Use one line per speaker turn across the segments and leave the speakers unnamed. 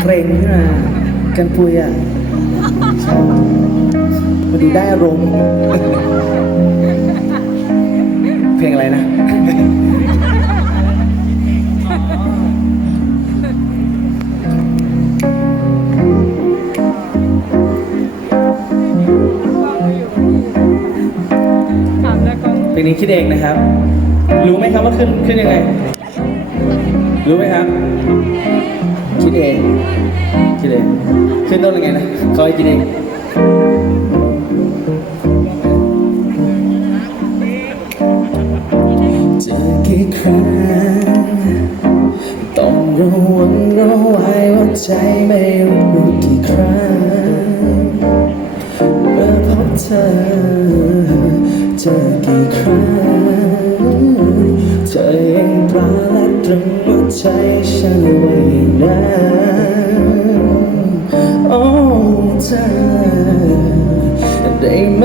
เกรงขึ้นมากันปุยอะใช่มันดูได้อารมณ์เพลงอะไรนะเพลงนี้คิดเองนะครับ รู้ไหมครับว่าขึ้นขึ้นยังไง รู้ไหมครับ ดเองคิดเองขึ้นต้นยังไงนะเขาให้คิดเองจะกี่ครั้งต้องระวังระไว้ว่าใจไม่รู้กี่ครั้ง ตรึงหัวใจฉันไว้นานโอ้เธอได้ไหม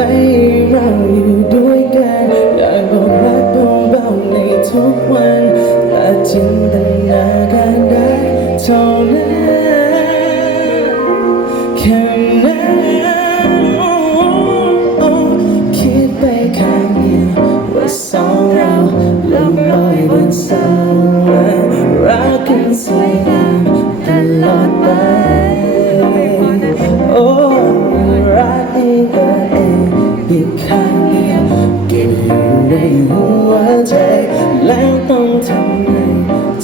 เราอยู่ด้วยกันอยากบอกรักเบาๆในทุกวันแต่จินต สวยงามตลอดไป โอ้รักเองก็เองอีกข้างเดียวเก็บอยู่ในหัวใจแล้วต้องทำไง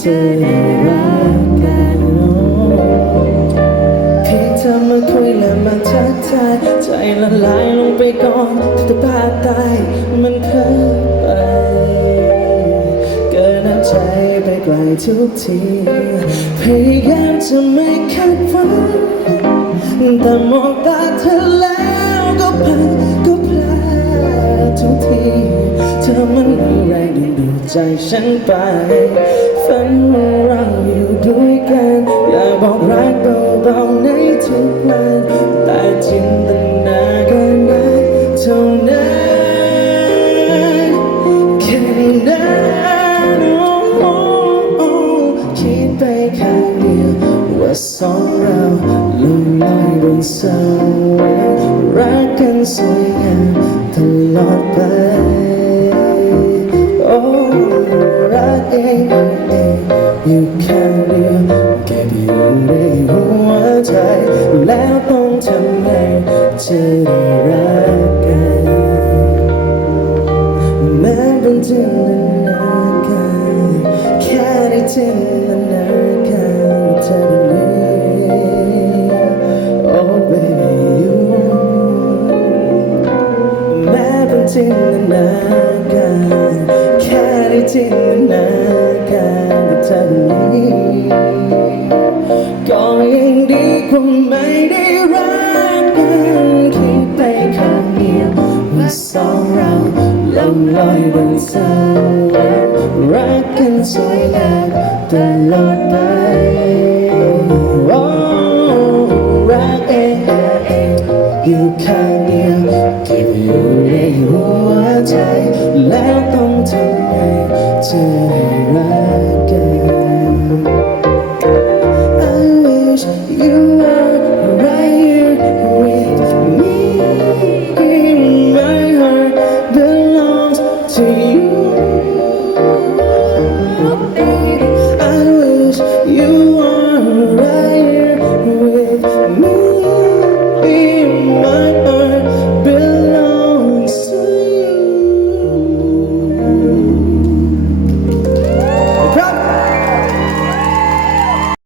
จะได้รักกันเพียงเธอมาคุยและมาทักทายใจละลายลงไปก่อนที่จะพาตายมันเพ้อไป ไกลทุกที พยายามจะไม่คาดหวังแต่มองตาเธอแล้วก็พังก็พลาดทุกที เธอมันมีแรงดึงดูดใจฉันไป ฝันว่าเราอยู่ด้วยกัน อยากบอกรักเบาๆในทุกวันแต่จินตนา ลงลอยบนสวรรค์รักกันสวยงามตลอดไปโอ้รักเองเองอยู่ข้างเดียวเก็บอยู่ในหัวใจ แล้วต้องทำไงจะได้รักกันแม้เป็นจินตนาการแค่ได้จินตนา จินตนาการแค่ได้จินตนาการกับเธอคนนี้ก็ยังดีกว่าไม่ได้รักกันคิดไปข้างเดียวว่าสองเราลงลอยบนสวรรค์รักกันสวยงามตลอดไปรักเองอยู่ข้าง อยู่ในหัวใจ แล้วต้องทำไงจะไ